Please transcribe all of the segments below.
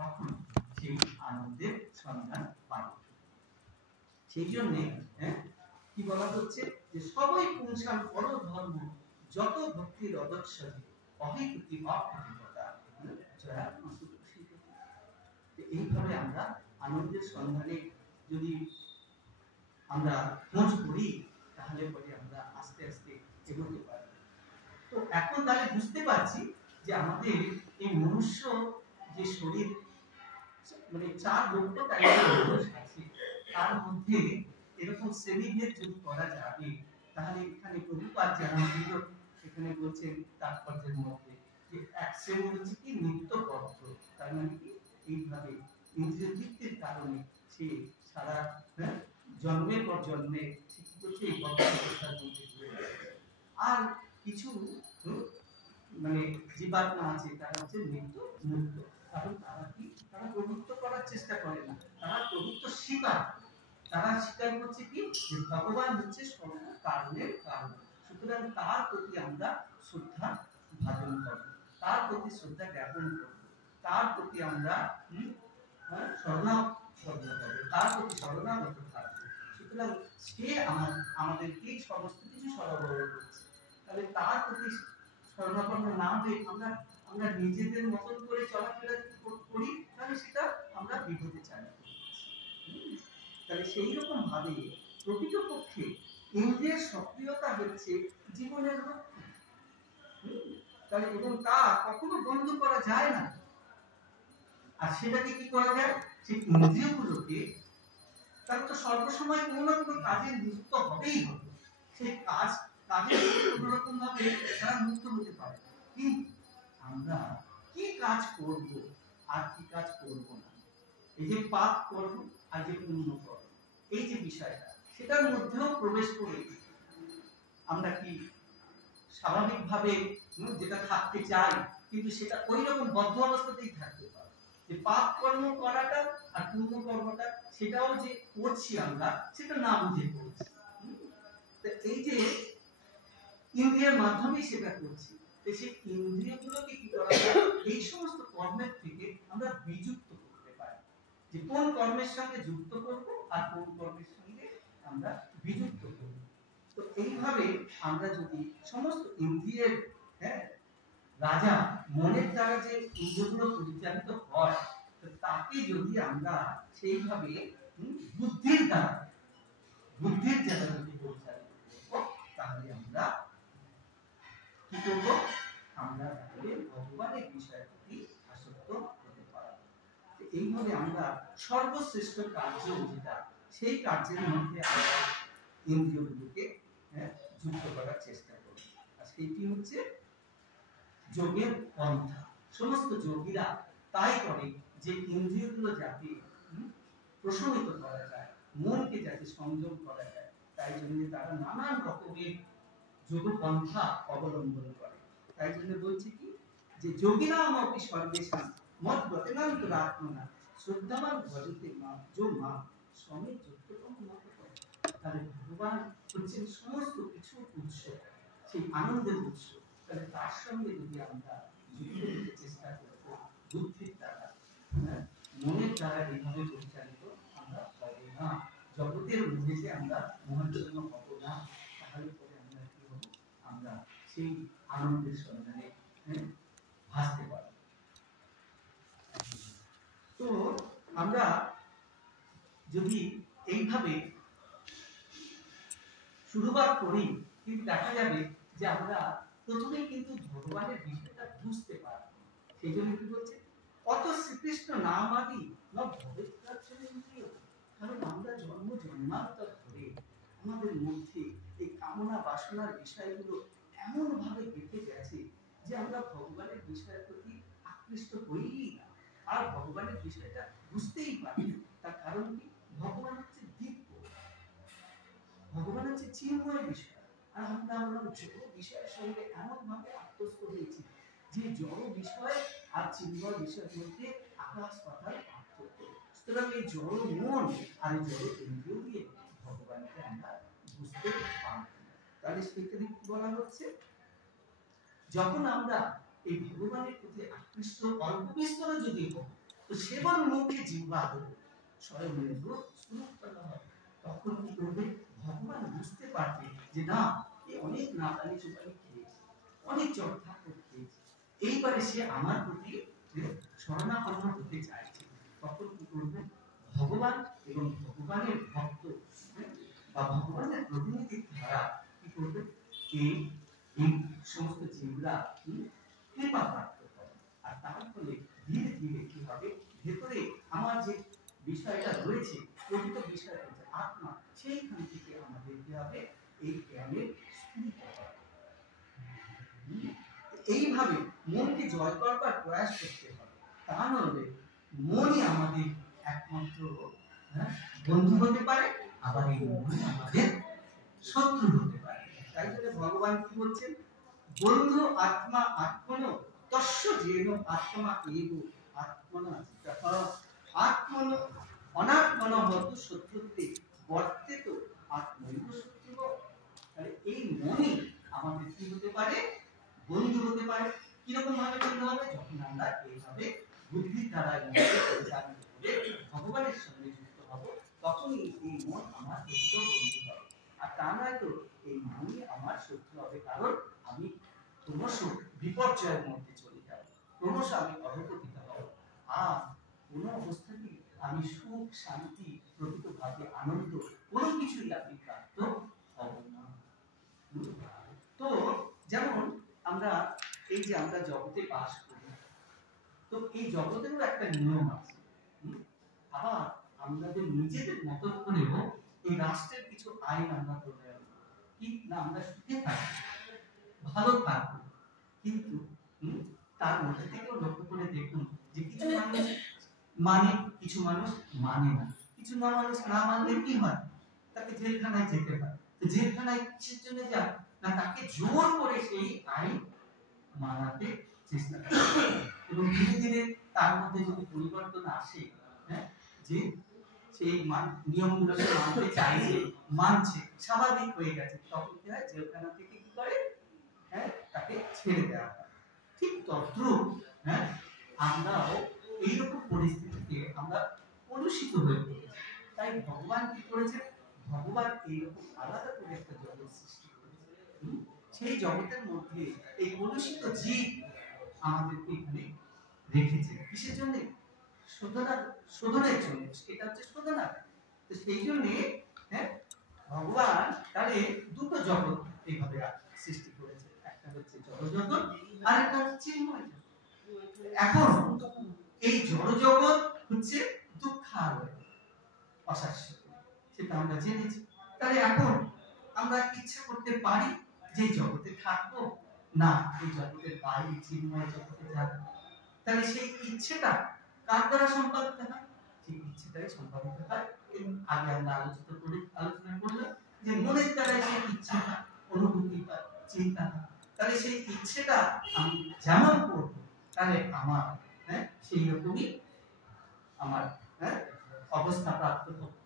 তখন সেই আনন্দের সন্ধান পাবে। সেই জন্য কি বলা হচ্ছে যে সবাই পুংসান পর ধর্ম যত ভক্তির অদর্শনে অহিতুতি অপ্রতিপদা জয়া মাসুখী। এইভাবে আমরা আনন্দের সন্ধানে যদি আমরা খোঁজ করি তাহলে পরে আমরা আস্তে আস্তে এগোতে পারি। তো এখন তাহলে বুঝতে পারছি যে আমাদের এই মনুষ্য যে শরীর মানে 4 লক্ষ মানুষ আছে, তার মধ্যে এরকম শ্রেণীভেদ যদি করা যাবে তাহলে এখানে প্রভুপাদ জানানো এখানে বলছেন তাৎপর্যের মধ্যে যে এক শ্রেণী হচ্ছে কি নিত্য বদ্ধ, তার মানে কি এইভাবে ইন্দ্রিয় তৃপ্তির কারণে সে সারা জন্মের পর জন্মে কি করছে এই বদ্ধ অবস্থার মধ্যে ঘুরে বেড়াচ্ছে। আর কিছু মানে জীবাত্মা আছে তারা হচ্ছে নিত্য মুক্ত, কারণ তারা কি তারা প্রভুত্ব করার চেষ্টা করে না, তারা প্রভুত্ব স্বীকার, তারা স্বীকার করছে কি যে ভগবান হচ্ছে সর্ব কারণের কারণ। সুতরাং তার প্রতি আমরা শ্রদ্ধা ভাজন করব, তার প্রতি শ্রদ্ধা জ্ঞাপন করব, তার প্রতি আমরা শরণাগত করব, তার প্রতি শরণাগত থাকব। সুতরাং সে আমাদেরকে সমস্ত কিছু সরবরাহ করছে, তাহলে তার প্রতি শরণাপন্ন না হয়ে আমরা নিজেদের মতন করে চলাফেরা করি তাহলে সেটা আমরা বিপদে চালিত হচ্ছি। তাহলে সেই রকম ভাবে প্রকৃতপক্ষে ইন্দ্রিয়ের সক্রিয়তা হচ্ছে জীবনের রক্ষা। তাহলে এবং তা কখনো বন্ধ করা যায় না। আর সেটাকে কি করা যায়, সেই ইন্দ্রিয়গুলোকে তারা তো সর্বসময় কোনো না কোনো কাজে নিযুক্ত হবেই হবে, সেই কাজে কোনো রকম ভাবে তারা মুক্ত হতে পারে। কিন্তু আমরা কি কাজ করব আর কি কাজ করব না, এই যে পাপ কর্ম আর যে পুণ্য কর্ম, এই যে বিষয়টা সেটার মধ্যেও প্রবেশ করে আমরা কি স্বাভাবিকভাবে যেটা থাকতে চাই কিন্তু সেটা ওই রকম বদ্ধ অবস্থাতেই থাকতে পারে। যে পাপ কর্ম করাটা আর পুণ্য কর্মটা সেটাও যে করছি আমরা সেটা না বুঝে করছি। তো এই যে ইন্দ্রিয়ের মাধ্যমে সেটা করছি, তো সেই ইন্দ্রিয়গুলোকে কি করা যায় এই সমস্ত কর্মের থেকে আমরা বিযুক্ত করতে পারি, যে কোন কর্মের সঙ্গে যুক্ত করব আর কোন কর্মের সঙ্গে আমরা বিযুক্ত করব। তো এইভাবে আমরা যদি সমস্ত ইন্দ্রিয়ের রাজা মনের দ্বারা যে ইন্দ্রিয়গুলো পরিচালিত হয়, তো তাকে যদি আমরা সেইভাবে বুদ্ধির দ্বারা যদি পরিচালিত করব তাহলে আমরা কি করব, আমরা তাহলে ভগবানের বিষয়ের প্রতি আসক্ত হতে পারব। এইভাবে আমরা সর্বশ্রেষ্ঠ কার্য যেটা সেই কার্যের মধ্যে আমরা ইন্দ্রিয়গুলোকে যুক্ত করার চেষ্টা করি। আর সেইটি হচ্ছে যোগের পন্থা। সমস্ত যোগীরা তাই করে যে ইন্দ্রিয়গুলো যাতে প্রশমিত করা যায়, মনকে যাতে সংযম করা যায়, তাই জন্য তারা নানান রকমের যোগ পন্থা অবলম্বন করে। তাই জন্য বলছি কি যে যোগিনাম অপি সর্বেষাং মদ গতেনান্তরাত্মনা শ্রদ্ধাবান ভজতে মা যো মা সমে যুক্ততম মত করে। তাহলে ভগবান হচ্ছেন সমস্ত কিছুর উৎস, সেই আনন্দের উৎস। তাহলে তার সঙ্গে যদি আমরা যুক্ত হতে চেষ্টা করব বুদ্ধির দ্বারা, মনের দ্বারা এইভাবে পরিচালিত আমরা হব না, জগতের মধ্যে যে আমরা মহাজন্য হব না, তাহলে পরে আমরা কি হব, আমরা সেই আনন্দের সন্ধানে ভাসতে পারব। তো আমরা যদি এইভাবে শুরুবাত করি কিন্তু দেখা যাবে যে আমরা প্রথমেই কিন্তু ভগবানের বিষয়টা বুঝতে পারব। সেই জন্য কি বলছে, অত শ্রীকৃষ্ণ নাম আদি না ভবেন্দ্রিয়। কারণ আমরা জন্মান্তর ধরে আমাদের মধ্যে এই কামনা বাসনার বিষয়গুলো এমন ভাবে গেঁথে গেছে যে আমরা ভগবানের বিষয়ের প্রতি আকৃষ্ট হইই না, আর ভগবানের বিষয়টা বুঝতেই পারি না। তার কারণ কি, ভগবান হচ্ছে দিব্য, ভগবান হচ্ছে চিন্ময় বিষয়, আর আমরা জড় বিষয়ের সঙ্গে এমন ভাবে আত্মস্থ হয়েছি যে জড় বিষয় আর চিন্ময় বিষয়ের মধ্যে আকাশ পাতাল পার্থক্য। সুতরাং এই জড় মন আর এই জড় ইন্দ্রিয় দিয়ে ভগবানকে আমরা বুঝতে পারব। তাহলে সেখানে কি বলা হচ্ছে, যখন আমরা এই ভগবানের প্রতি আকৃষ্ট অল্প বিস্তর যদি হই তো সেবন মুখে জিহ্বা হলো স্বয়ং স্বরূপ হয়। তখন কি করবে? ভগবান বুঝতে পারবে যে না, এ অনেক নাকানি চুপানি খেয়েছে, অনেক চর্চা খেয়েছে, এইবারে সে আমার প্রতি শরণাপন্ন হতে চাইছে। তখন কি করবে? ভগবান এবং ভগবানের ভক্ত বা ভগবানের প্রতিনিধির দ্বারা কি করবে? এই সমস্ত জীবরা কৃপা প্রাপ্ত হবে। আর তার ফলে ধীরে ধীরে কি হবে? ভেতরে আমার যে বিষয়টা রয়েছে, প্রকৃত বিষয় রয়েছে আত্মা, সেইখান থেকে আমাদের কি হবে? এই জ্ঞানের স্ফুরিত হবে। এইভাবে মনকে জয় করবার প্রয়াস করতে হবে। তা নইলে মনই আমাদের একমাত্র বন্ধু হতে পারে, আবার এই মনই আমাদের শত্রু হতে পারে। তাই জন্য ভগবান কি বলছেন? বন্ধু আত্মা আত্মন তস্য যেন আত্মা এব আত্মনা জিতঃ আত্মন অনাত্মন হতু শত্রুতে বর্তেত আত্মৈব শত্রুঃ। তাহলে এই মনই আমাদের কি হতে পারে? বন্ধু হতে পারে। কিরকম ভাবে বন্ধু হবে? যখন আমরা এইভাবে বুদ্ধির দ্বারা পরিচালনা করে ভগবানের সঙ্গে যুক্ত হব, তখনই এই মন আমার প্রকৃত বন্ধু হবে। আর তা নয় তো এই মনই আমার শত্রু হবে, কারণ আমি ক্রমশ বিপর্যয়ের মধ্যে চলে যাব, ক্রমশ আমি অধঃপতিত হব। আর কোন অবস্থাতেই আমি সুখ শান্তি প্রকৃতভাবে আনন্দ কোনো কিছুই আমি প্রাপ্ত হব না। তো যেমন আমরা এই যে আমরা জগতে বাস করি, তো এই জগতেরও একটা নিয়ম আছে। আবার আমাদের নিজেদের মত করেও এই রাষ্ট্রের কিছু আইন আমরা করে আনবো কি না, আমরা সুখে থাকবো, ভালো থাকবো। কিন্তু তার মধ্যে থেকেও লক্ষ্য করে দেখুন যে কিছু মানুষ মানে, কিছু মানুষ মানে না। কিছু মানুষ না মানলে কি হয়? তাকে জেলখানায় যেতে হয়। তো জেলখানায় কিসের জন্য যায়? না তাকে জোর করে সেই আইন মানাতে চেষ্টা করে। এবং ধীরে ধীরে তার মধ্যে যদি পরিবর্তন আসে, হ্যাঁ, যে সেই নিয়মগুলো সে মানতে চাইছে, মানছে, স্বাভাবিক হয়ে গেছে, তখন কি হয়? জেলখানা থেকে কি করে? হ্যাঁ, তাকে ছেড়ে দেওয়া হয়। ঠিক তদ্রূপ হ্যাঁ, আমরাও এইরকম পরিস্থিতিতে আমরা কলুষিত হয়ে পড়েছি। তাই ভগবান কি করেছে? ভগবান এইরকম আলাদা করে একটা জগৎ সৃষ্টি করেছে। সেই জগতের মধ্যে এই কলুষিত জীব আমাদেরকে এখানে রেখেছে। কিসের জন্য? শোধনের জন্য। এটা হচ্ছে শোধনা। তো সেই জন্য হ্যাঁ, ভগবান তাহলে দুটো জগৎ এইভাবে সৃষ্টি করেছে। একটা হচ্ছে জড় জগৎ, আর একটা হচ্ছে চিন্ময় জগৎ। এখন এই জড় জগৎ হচ্ছে দুঃখারয়, অশাশ্বত, সেটা আমরা জেনেছি। তাহলে এখন আমরা ইচ্ছা করতে পারি যে জগতে থাকবো না, এই জগতের বাইরে চিন্ময় জগতে যাব। তাহলে সেই ইচ্ছেটা কার দ্বারা সম্পাদিত হয়? সেই ইচ্ছেটাই সম্পাদিত হয়। আগে আমরা আলোচনা করলাম যে মনের দ্বারা সেই ইচ্ছেটা অনুভূতি বা চিন্তা হয়। তাহলে সেই ইচ্ছেটা আমি যেমন করব, তাহলে আমার হ্যাঁ সেই রকমই আমার হ্যাঁ অবস্থা প্রাপ্ত হবে।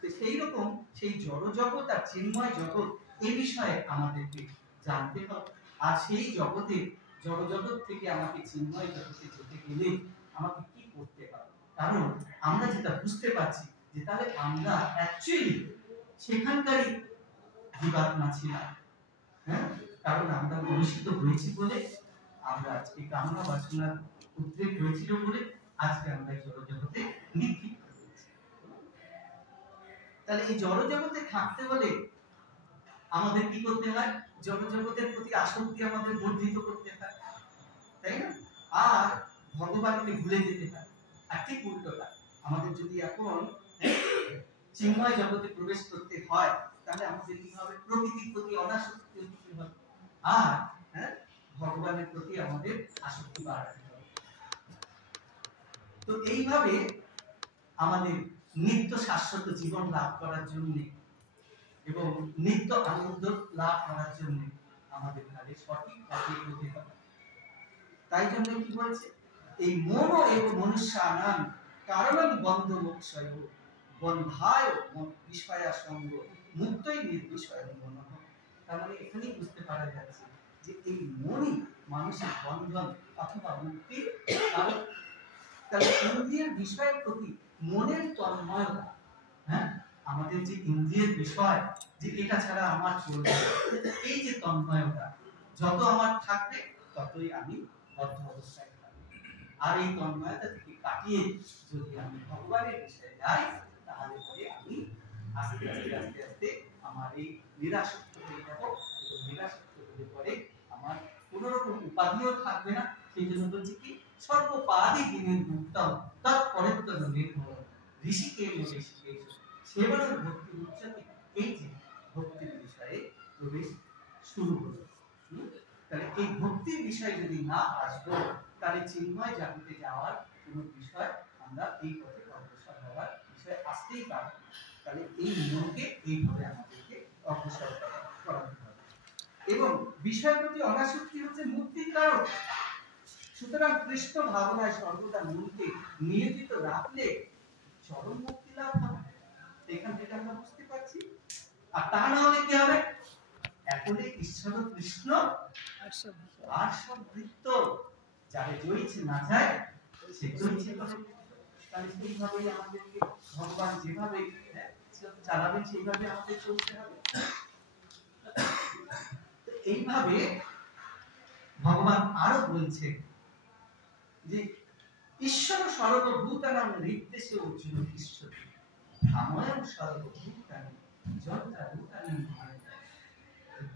তো সেই রকম সেই জড় জগৎ আর চিন্ময় জগৎ এই বিষয়ে আমাদেরকে জানতে হবে। আর সেই জগতে জড় জগৎ থেকে আমাকে চিন্ময় জগতে যেতে গেলে আমাকে কি করতে হবে? কারণ আমরা যেটা বুঝতে পারছি যে তাহলে আমরা অ্যাকচুয়ালি সেখানকারই জীবাত্মা ছিলাম। হ্যাঁ, কারণ আমরা কলুষিত হয়েছি বলে, আমরা আজকে কামনা বাসনার উদ্রেক হয়েছিল বলে আজকে আমরা জড় জগতে নিক্ষিপ্ত হয়েছি। তাহলে এই জড় জগতে থাকতে হলে আমাদের কি করতে হয়? জড় জগতের প্রতি আসক্তি আমাদের বর্ধিত করতে হয়, তাই না? আর ভগবানকে ভুলে যেতে হয়। আর ঠিক উল্টোটা, আমাদের যদি এখন চিন্ময় জগতে প্রবেশ করতে হয়, তাহলে আমাদের কি হবে? প্রকৃতির প্রতি অনাসক্তি হতে হবে, আর হ্যাঁ ভগবানের প্রতি আমাদের আসক্তি বাড়াতে হবে। তো এইভাবে আমাদের নিত্য শাশ্বত জীবন লাভ করার জন্য এবং নিত্য আনন্দ লাভ করার জন্য আমাদের কাছে সঠিক পথে এগোতে হবে। তাই জন্য কি বলছে? এই মন এবং মনুষ্যানাং কারণং বন্ধ মোক্ষয় বন্ধায় বিষয়া সঙ্গ মুক্তই নির্বিষয় মনঃ। তার মানে এখানেই বুঝতে পারা যাচ্ছে যে এই মনই মানুষের বন্ধন অথবা মুক্তির কারণ। তাহলে ইন্দ্রিয়ের বিষয়ের প্রতি মনের তন্ময়তা, হ্যাঁ, আমাদের যে ইন্দ্রিয়ের বিষয় যে এটা ছাড়া আমার চলবে না, এই যে তন্ময়তা যত আমার থাকবে ততই আমি বদ্ধ অবস্থায় থাকবো। আর এই তন্ময়তা থেকে কাটিয়ে যদি আমি ভগবানের বিষয়ে যাই তাহলে পরে আমি আস্তে আস্তে আস্তে আস্তে আমার এই নিরাসক্ত হয়ে যাব, এবং নিরাসক্ত হলে পরে আমার কোনো রকম উপাধিও থাকবে না। সেই জন্য বলছি কি সর্বপাদি দিনের মুক্তম তৎপরেত্তর নির্মল ঋষিকে ঋষিকেশ সেবনের ভক্তি উচ্চতে। এই যে ভক্তির বিষয়ে প্রবেশ শুরু হলো, তাহলে এই ভক্তির বিষয় যদি না আসবো তাহলে চিন্ময় জাতিতে যাওয়ার কোনো বিষয় আমরা এই পথে অগ্রসর হওয়ার বিষয় আসতেই পারবো। তাহলে এই নিয়মকে এইভাবে আমাদেরকে অগ্রসর করাতে হবে। এবং বিষয়ের প্রতি অনাসক্তি হচ্ছে মুক্তির কারণ। সুতরাং কৃষ্ণ ভাবনায় সর্বদা মনকে নিয়োজিত রাখলে চরম মুক্তি লাভ হবে। এখান থেকে আমরা বুঝতে পারছি। আর তা না হলে কি হবে? এখনই ঈশ্বর কৃষ্ণ আর সব বৃত্ত যারে জয়ছে না যায় সে জয়ছে করে। তাহলে সেইভাবেই আমাদেরকে ভগবান যেভাবে চালাবেন সেইভাবে আমাদের চলতে হবে। এইভাবে ভগবান আরো বলছে যে ঈশ্বর সর্বভূতানাং নির্দেশে অর্জুন ঈশ্বর ভ্রাময়ং সর্বভূতানি যন্ত্রভূতানি।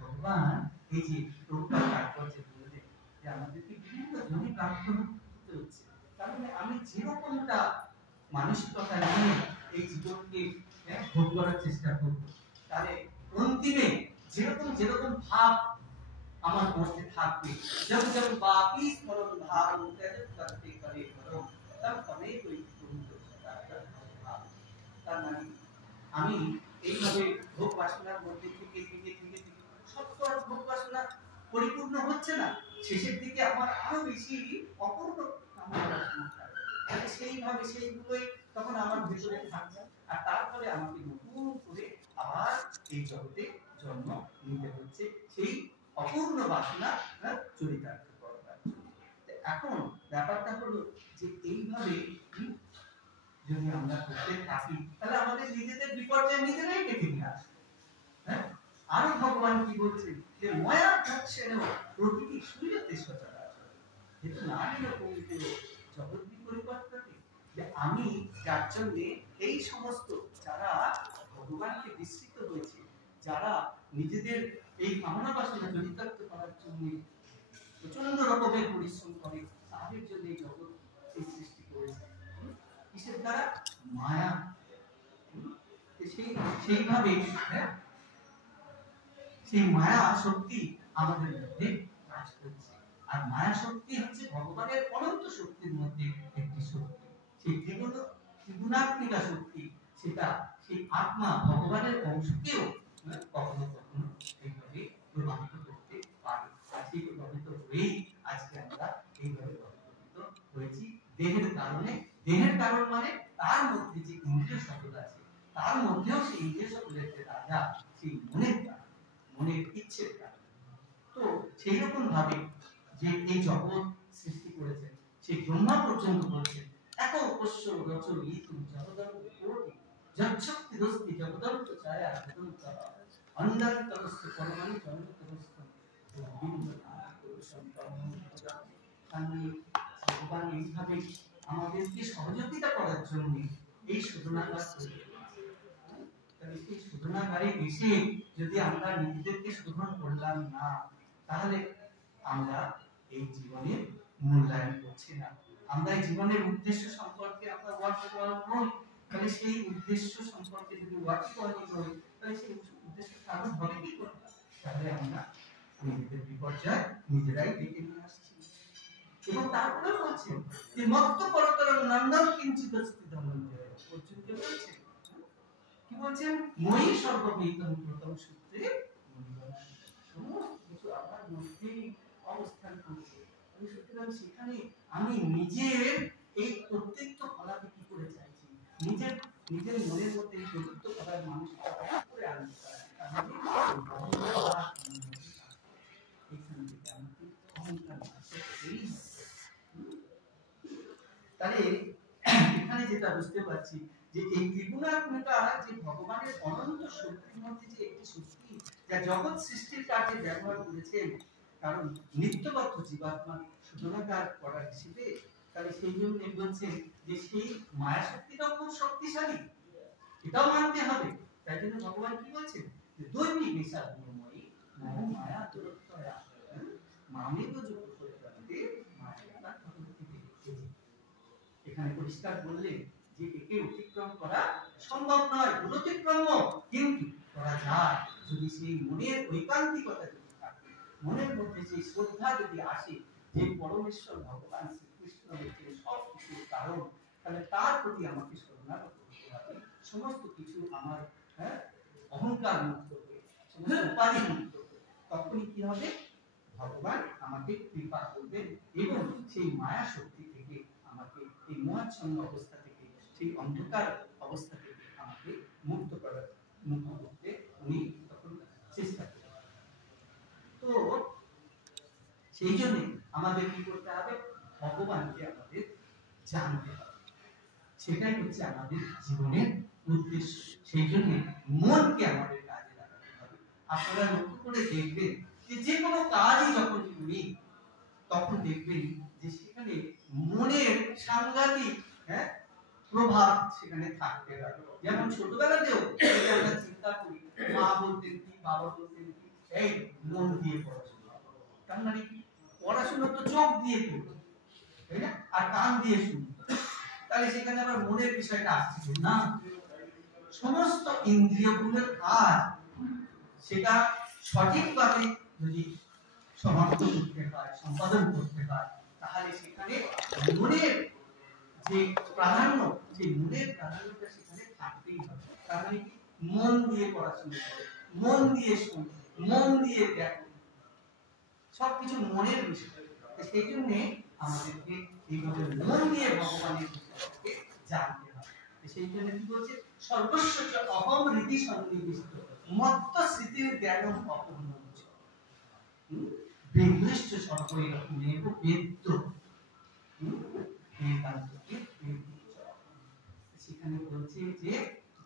ভগবান এই যে প্রভুপাদ তাৎপর্য বললেন যে আমাদেরকে বিভিন্ন জনি প্রাপ্ত হতে হচ্ছে, তার মানে আমি যেরকমটা মানসিকতা নিয়ে এই জীবনকে ভোগ করার চেষ্টা করব, তাহলে অন্তিমে যেরকম যেরকম ভাব আমার মধ্যে থাকবে, যেমন যেমন বাপি স্মরণ ভাব করতে করে করো তার অনেক ওই তার মানে আমি এইভাবে ভোগ বাসনার মধ্যে থেকে থেকে থেকে সব তো আর ভোগ বাসনা পরিপূর্ণ হচ্ছে না, শেষের দিকে আমার আরো বেশি অপূর্ণ কামনা বাসনা থাকে, সেইভাবে সেইগুলোই তখন আমার ভিতরে থাকছে। আর তারপরে আমাকে নতুন করে আবার এই জগতে জন্ম নিতে হচ্ছে সেই অপূর্ণ বাসনা চরিতার্থ করবার জন্য। এখন ব্যাপারটা হলো যে এইভাবে যদি আমরা করতে থাকি তাহলে আমাদের নিজেদের বিপর্যয় নিজেরাই ডেকে নিয়ে আসবে। হ্যাঁ, আরো ভগবান কি বলছেন যে মায়া দর্শন প্রকৃতি সূর্যতে সচরাচর যেহেতু না নিল কমিতে জগৎ বিপরিবর্তনে, যে আমি যার জন্য এই সমস্ত যারা ভগবানকে বিস্মৃত হয়েছে, যারা নিজেদের এই কামনা বাসনা চরিতার্থ করার জন্য প্রচন্ড রকমের পরিশ্রম করে, তাদের জন্য এই জগৎ এই সৃষ্টি করেছে কিসের দ্বারা? মায়া। সেইভাবে সেই মায়া শক্তি আমাদের মধ্যে কাজ করছে। আর মায়া শক্তি হচ্ছে ভগবানের অনন্ত শক্তির মধ্যে একটি শক্তি, সেই ত্রিগুণাত্মিকা শক্তি, সেটা সেই আত্মা ভগবানের অংশকেও কখনো কখনো এইভাবে প্রভাবিত করতে পারে। আর সেই প্রভাবিত হয়েই আজকে আমরা এইভাবে প্রভাবিত হয়েছি দেহের কারণে। দেহের কারণ মানে তার মধ্যে যে ইন্দ্রিয় সকল আছে তার মধ্যেও সেই ইন্দ্রিয় সকলের যে রাজা সেই মনের কারণ, মনের ইচ্ছের কারণ। তো সেই রকম ভাবে যে এই জগৎ সৃষ্টি করেছেন সেই ব্রহ্মা পর্যন্ত বলছেন এক উপস্য রচয়িতু জগদম কোটি যচ্ছক্তি দস্তি জগদন্ত ছায়া জগদন্ত অন্ধান্তরস্য পরমাণু জন্মতরস্য বিন্দু ভগবান এইভাবে আমাদেরকে সহযোগিতা করার জন্য এই সাধনাগার তৈরি করেছেন। তাহলে এই সাধনাগারে এসে যদি আমরা নিজেদেরকে শোধন করলাম না তাহলে আমরা এই জীবনের মূল্যায়ন করছি না। আমরা এই জীবনের উদ্দেশ্য সম্পর্কে আমরা ওয়াকিবহাল নই, তাহলে সেই উদ্দেশ্য সম্পর্কে যদি ওয়াকিবহাল নই তাহলে সেই উদ্দেশ্য সাধন হবে কি করে? তাহলে আমরা নিজেদের বিপর্যয় নিজেরাই ডেকে নিয়ে আসছি। এবং তারপরে বলছেন যে মত্ত করতর নন্দন কিঞ্চিত ধনঞ্জয় অর্জুনকে বলছেন কি বলছেন? মই সর্ববেদম প্রথম সূত্রে সমস্ত কিছু আমার মধ্যেই অবস্থান করছে। সুতরাং সেখানে আমি নিজের এই প্রত্যেকটা কলাকে কি করে চাইছি, নিজের নিজের মনের মধ্যে এই চতুর্থ কলার মানুষটা করে আনতে পারি, তাহলে এখান থেকে আমাকে অহংকার তাহলে এখানে যেটা বুঝতে পারছি যে এই ত্রিগুণাত্মিকা যে ভগবানের অনন্ত শক্তির মধ্যে যে একটি শক্তি যা জগৎ সৃষ্টির কাজে ব্যবহার করেছেন, কারণ নিত্যবদ্ধ জীবাত্মার সুধনাকার করার হিসেবে, তাহলে সেই জন্য বলছেন যে সেই মায়া শক্তিটাও খুব শক্তিশালী, এটাও মানতে হবে। তাই জন্য ভগবান কি বলছেন যে দৈবিক বিষয় গুণময়ী মোহ মায়া দুরত্বয়া মামে তো যোগ করতে মায়া প্রকৃতি দেখতে। এখানে পরিষ্কার বললেন যে একে অতিক্রম করা সম্ভব নয়, অতিক্রম কিন্তু করা যায় যদি সেই মনের ঐকান্তিকতা যদি থাকে, মনের মধ্যে সেই শ্রদ্ধা যদি আসে যে পরমেশ্বর ভগবান শ্রীকৃষ্ণ হচ্ছেন সব কিছুর কারণ, তাহলে তার প্রতি আমাকে শরণাগত হতে হবে। সমস্ত কিছু আমার অহংকার মুক্ত হয়ে, সমস্ত উপাধি মুক্ত হয়ে, তখনই কি হবে, ভগবান আমাকে কৃপা করবেন এবং সেই মায়া শক্তি থেকে আমাকে, এই মোহাচ্ছন্ন অবস্থা থেকে, সেই অন্ধকার অবস্থা থেকে আমাকে মুক্ত করতে উনি তখন চেষ্টা করবেন। তো সেই জন্য আমাদের কি করতে হবে, ভগবানকে আমাদের জানতে হবে, সেটাই হচ্ছে আমাদের জীবনের উদ্দেশ্য। সেই জন্য মনকে আমাদের কাজে লাগাতে হবে। আপনারা লক্ষ্য করে দেখবেন যে কোনো কাজই যখন করি তখন দেখবেন যে সেখানে মনের সাংঘাতিক প্রভাব সেখানে থাকতে পারে। যেমন ছোটবেলাতেও আমরা চিন্তা করি, মা বলতেন কি, বাবা বলতেন কি, এই মন দিয়ে পড়াশোনা, তার মানে কি, পড়াশোনা তো চোখ দিয়ে করবে, তাই না, আর কান দিয়ে শুনবে, তাহলে সেখানে আবার মনের বিষয়টা আসছে না। সমস্ত ইন্দ্রিয়গুলোর কাজ সেটা সঠিকভাবে যদি সমাপ্ত করতে হয়, সম্পাদন করতে হয়, তাহলে সেখানে মনের যে প্রাধান্য, সেই মনের প্রাধান্যটা সেখানে থাকতেই হবে। তার মানে কি, মন দিয়ে পড়াশোনা করে, মন দিয়ে শুনে, মন দিয়ে দেখো, সবকিছু মনের বিষয়। সেই জন্য আমাদেরকে এইভাবে মন দিয়ে ভগবানের বিষয়কে জানতে হবে। সেই জন্য কি বলছে, সর্বস্ব অহম রীতি সন্নিবিষ্ট মত্ত স্মৃতির জ্ঞানম অপূর্ণঞ্চ বেদৃষ্ট সর্বৈরকমেব বেদ্য বেদান্তকে বেদৃষ্ট। সেখানে বলছে যে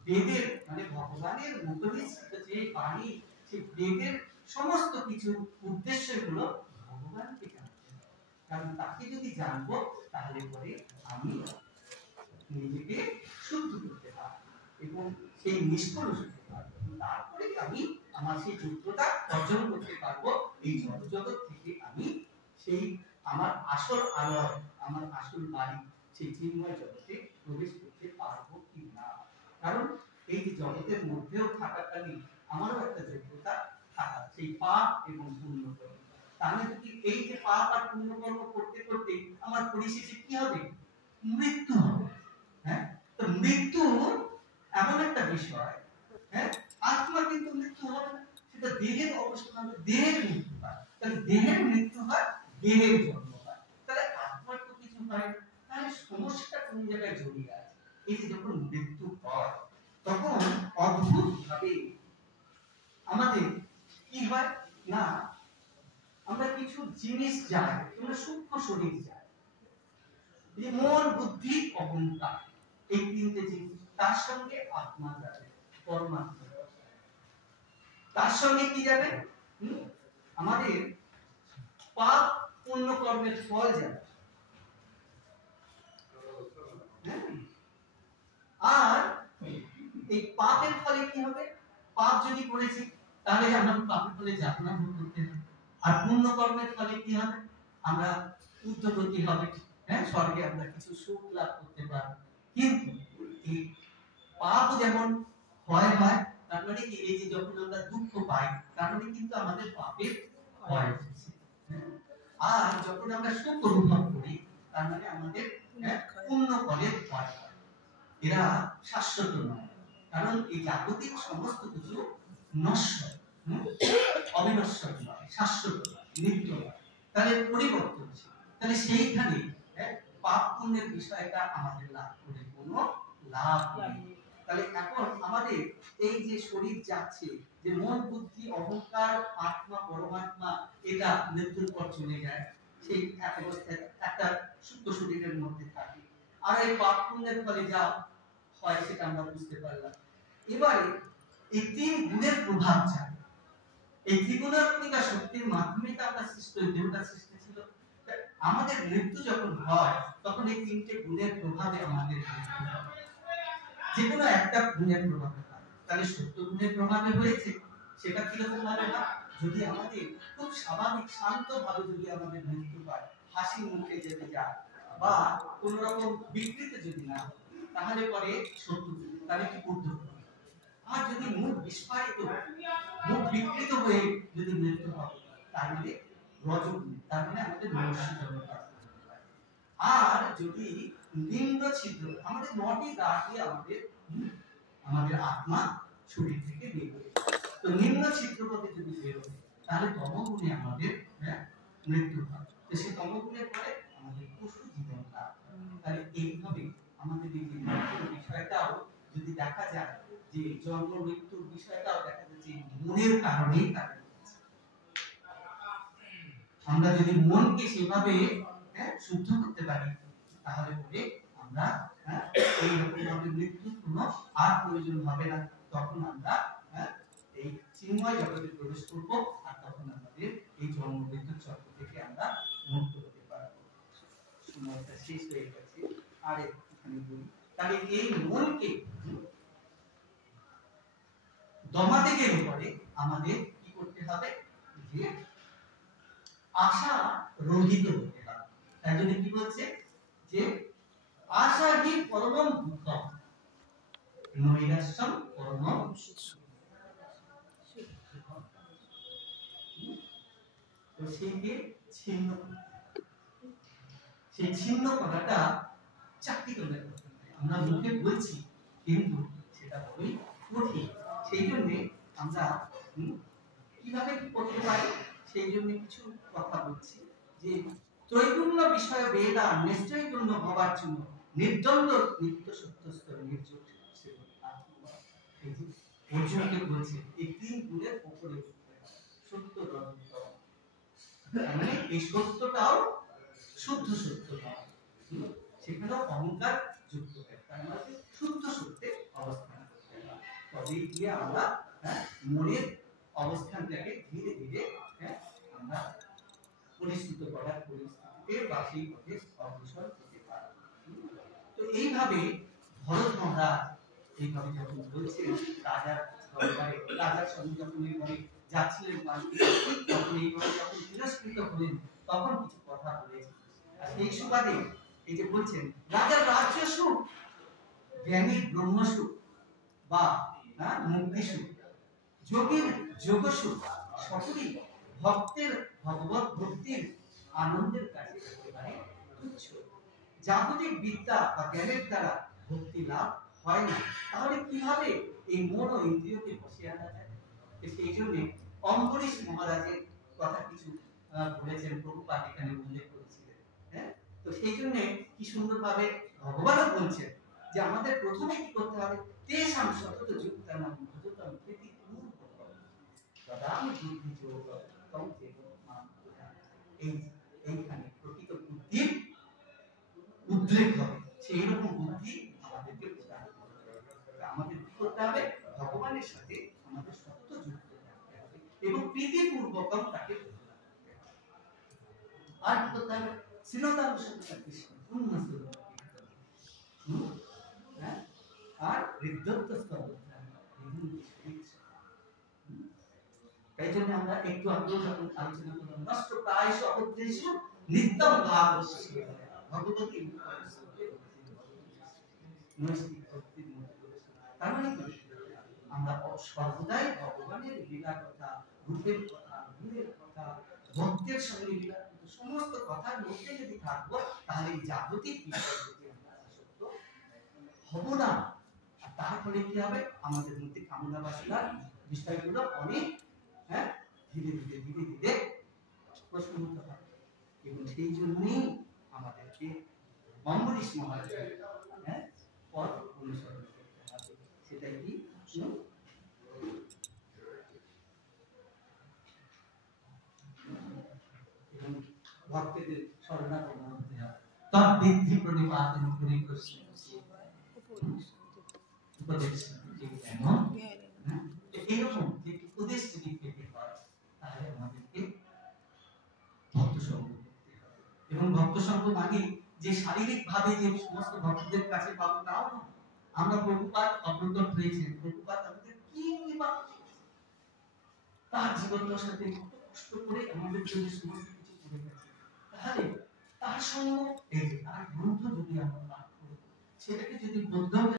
বেদের মানে ভগবানের মুখনিসৃত যে বাণী, সেই বেদের সমস্ত কিছু উদ্দেশ্যগুলো ভগবানকে জানতে হবে। কারণ তাকে যদি জানবো তাহলে পরে আমি নিজেকে শুদ্ধ করতে পারবো এবং সেই নিষ্কলুষ হতে পারবো। তারপরে আমি আমার সেই যোগ্যতা অর্জন করতে পারবো, এই জগৎ থেকে আমি সেই আমার আসল আলোয়, আমার আসল বাড়ি, সেই চিন্ময় জগতে প্রবেশ করতে পারবো কি না। কারণ এই যে জগতের মধ্যেও থাকাকালীন আমারও একটা যোগ্যতা থাকা, সেই পাপ এবং পুণ্য কর্ম। তাহলে যদি এই যে পাপ আর পুণ্য কর্ম করতে করতে আমার পরিশেষে কি হবে, মৃত্যু হবে। তো মৃত্যু এমন একটা বিষয়, আত্মার কিন্তু মৃত্যু হবে না, সেটা দেহের অবসান হবে, দেহের মৃত্যু হয়। তাহলে দেহের মৃত্যু হয়, দেহের জন্ম হয়, তাহলে আত্মার তো কিছু হয় না। তাহলে সমস্যাটা কোন জায়গায় জড়িয়ে আছে? এই যে যখন মৃত্যু হয় তখন অদ্ভুত ভাবে আমাদের কি হয় না, আমরা কিছু জিনিস যায়, আমরা সূক্ষ্ম শরীর যায়, যে মন বুদ্ধি অহংকার, এই তিনটে জিনিস, তার সঙ্গে আত্মা যাবে, পরমাত্মা, তার সঙ্গে কি যাবে, আমাদের পাপ পুণ্য কর্মের ফল যাবে। আর এই পাপের ফলে কি হবে, পাপ যদি করেছি তাহলে আমরা পাপের ফলে যাতনা ভোগ করতে হবে। আর পুণ্য কর্মের ফলে কি হবে, আমরা উদ্ধগতি হবে, স্বর্গে আমরা কিছু সুখ লাভ করতে পারবো। কিন্তু এই পাপ যেমন হয়, তার মানে কি, এই যে যখন আমরা দুঃখ পাই তার মানে কিন্তু আমাদের পাপের হয় হচ্ছে। আর যখন আমরা সুখ অনুভব করি তার মানে আমাদের পুণ্য ফলের হয়। এরা শাশ্বত নয়, কারণ এই জাগতিক সমস্ত কিছু নশ্বর, অবিনশ্বর নয়, শাশ্বত নয়, নিত্য নয়, তাহলে পরিবর্তনশীল। তাহলে সেইখানে পাপ পুণ্যের বিষয়টা আমাদের লাভ করে কোনো লাভ নেই। তাহলে এখন আমাদের এই যে শরীর যাচ্ছে, যে মন বুদ্ধি অহংকার আত্মা পরমাত্মা, এটা মৃত্যুর পর চলে যায়, সেই এক অবস্থায় একটা সূক্ষ্ম শরীরের মধ্যে থাকে। আর এই পাপ পুণ্যের ফলে যা হয় সেটা আমরা বুঝতে পারলাম। এবারে এই তিন গুণের প্রভাব চাই। এই ত্রিগুণাত্মিকা শক্তির মাধ্যমে তো আমরা সৃষ্টি, দেহটা সৃষ্টি ছিল। আমাদের মৃত্যু যখন হয় তখন এই তিনটে গুণের প্রভাবে আমাদের মৃত্যু হয়। যে কোনো একটা গুণের প্রভাবে হয়। তাহলে সত্য গুণের প্রভাবে হয়েছে, সেটা কিরকম ভাবে হয়? যদি আমাদের খুব স্বাভাবিক শান্ত ভাবে যদি আমাদের মৃত্যু হয়, হাসি মুখে যদি যায় বা কোন রকম বিকৃত যদি না হয়, তাহলে পরে সত্য গুণ, তাহলে কি ঊর্ধ্ব গুণ। আর যদি মুখ বিস্ফারিত, মুখ বিকৃত হয়ে যদি মৃত্যু হয়, তাহলে রজগুণ, তার মানে আমাদের মনুষ্য জগৎ। আর যদি নিম্ন ছিদ্র, আমাদের নটি দ্বার দিয়ে আমাদের আত্মা শরীর থেকে বের হয়, তো নিম্ন ছিদ্র পথে যদি বের হয়, তাহলে তমগুণে আমাদের মৃত্যু হয়। তো সেই তমগুণের পরে আমাদের পশু জীবন লাভ হয়। তাহলে এইভাবে আমাদের এই মৃত্যুর বিষয়টাও যদি দেখা যায়, যে জন্ম মৃত্যুর বিষয়টাও দেখা যায় যে মনের কারণেই তাদের হচ্ছে। আমরা যদি মনকে সেভাবে শুদ্ধ করতে পারি, তাহলে পরে আমরা এই রকম ভাবে মৃত্যুর কোনো আর প্রয়োজন হবে না। তখন আমরা এই চিন্ময় জগতে প্রবেশ করব, আর তখন আমাদের এই জন্ম মৃত্যুর চক্র থেকে আমরা মুক্ত হতে পারবো। সময়টা শেষ হয়ে গেছে, আর একটুখানি বলি। তাহলে এই মনকে দমাতে গেলে পরে আমাদের কি করতে হবে? যে আশা রহিত হতে হবে। তাই জন্য কি বলছে? যে আশা হি পরমম দুঃখম নৈরাশ্যম পরমম সুখম। তো সেই ছিন্ন করাটা চাকরি করবে। আমরা মুখে বলছি, কিন্তু সেটা বড়ই কঠিন। সেই জন্য আমরা কিভাবে কি করতে পারি, সেই জন্য কিছু কথা বলছি। যে ত্রৈগুণ্য বিষয় বেদা নিশ্চয় গুণ্য হবার জন্য নির্দ্বন্দ্ব নিত্য সত্যস্থ নির্যোগ অর্জুনকে বলছে এই তিন গুণের উপরে সত্য রজত, মানে এই সত্যটাও শুদ্ধ সত্য নয়, সেখানে অহংকার যুক্ত হয়। তার মানে শুদ্ধ সত্যে অবস্থান করতে হয়, তবেই গিয়ে আমরা মনের অবস্থানটাকে ধীরে ধীরে আমরা পরিশুদ্ধ করার পরিস্থিতিতে বা সেই পথে অগ্রসর হতে পারি। তো এইভাবে ভরত মহারাজ এইভাবে যখন বলছেন রাজার দরবারে, রাজার সঙ্গে যখন এইভাবে যাচ্ছিলেন, তখন এইভাবে যখন তিরস্কৃত হলেন, তখন কিছু কথা বলেছেন। আর এই সুবাদে এই যে বলছেন রাজার রাজ্য সুখ, জ্ঞানীর ব্রহ্ম সুখ বা মুক্তি সুখ, যোগীর যোগ সুখ, সকলেই ভক্তের ভগবত ভক্তির আনন্দের কাছে একেবারে তুচ্ছ। জাগতিক বিদ্যা বা জ্ঞানের দ্বারা ভক্তি লাভ হয় না, তাহলে কিভাবে এই মন ও ইন্দ্রিয়কে বসিয়ে আনা যায়? সেই জন্য অম্বরীশ মহারাজের কথা কিছু বলেছেন, প্রভুপাদ এখানে উল্লেখ করেছিলেন। তো সেই জন্য কি সুন্দরভাবে ভগবানও বলছেন যে আমাদের প্রথমে কি করতে হবে? তেষাং সতত যুক্তানাং ভজতাং প্রীতি পূর্বকম তদামি বুদ্ধি যোগতম জীবনমান। এইখানে প্রকৃত বুদ্ধির উদ্রেক হবে, সেই রকম বুদ্ধি আমাদেরকে প্রদান করতে হবে। আমাদের কি করতে হবে? ভগবানের সাথে আমাদের সত্য যুক্ত থাকতে হবে এবং প্রীতিপূর্বকম তাকে করতে হবে। আর কি করতে হবে? শ্রীলতানুসন্ধান কৃষ্ণ পূর্ণ আর হৃদয়ত্ব স্তর। তাই জন্য আমরা একটু আগে যখন আলোচনা করলাম নষ্ট প্রায় সহদ্দেশ নিত্যম ভাব ভগবতী তার মানে আমরা সর্বদাই ভগবানের লীলা কথা, রূপের কথা, গুণের কথা, ভক্তের সঙ্গে লীলা সমস্ত কথার মধ্যে যদি থাকবো, তাহলে জাগতিক বিষয় যদি আমরা আসক্ত হব না। আর তার ফলে কি হবে? আমাদের মধ্যে কামনা বাসনার বিষয়গুলো অনেক ধীরে ধীরে ধীরে ধীরে প্রশমিত হবে। এবং সেই জন্যই আমাদেরকে অম্বরীশ মহারাজের পথ অনুসরণ করতে হবে। সেটাই কি এবং ভক্তদের শরণাপন্ন হতে হবে। তদ্বিদ্ধি প্রণিপাতং পরিকর্ষণ উপদেশ যে এমন এইরকম যে উপদেশ যদি পেতে হয় তাহলে আমাদেরকে ভক্ত সঙ্গ করতে হবে। এবং ভক্ত সঙ্গ মানে যে শারীরিক ভাবে যে সমস্ত ভক্তদের কাছে পাবো তাও না। আমরা প্রভুপাদ অপ্রকট হয়েছে, প্রভুপাদ আমাদের কি নির্বাহ করেছে, তার জীবনের সাথে কত কষ্ট করে আমাদের জন্য সমস্ত কিছু করে গেছে, তাহলে তার সঙ্গ এই যে তার গ্রন্থ যদি আমরা পাঠ করি, সেটাকে যদি বদ্ধ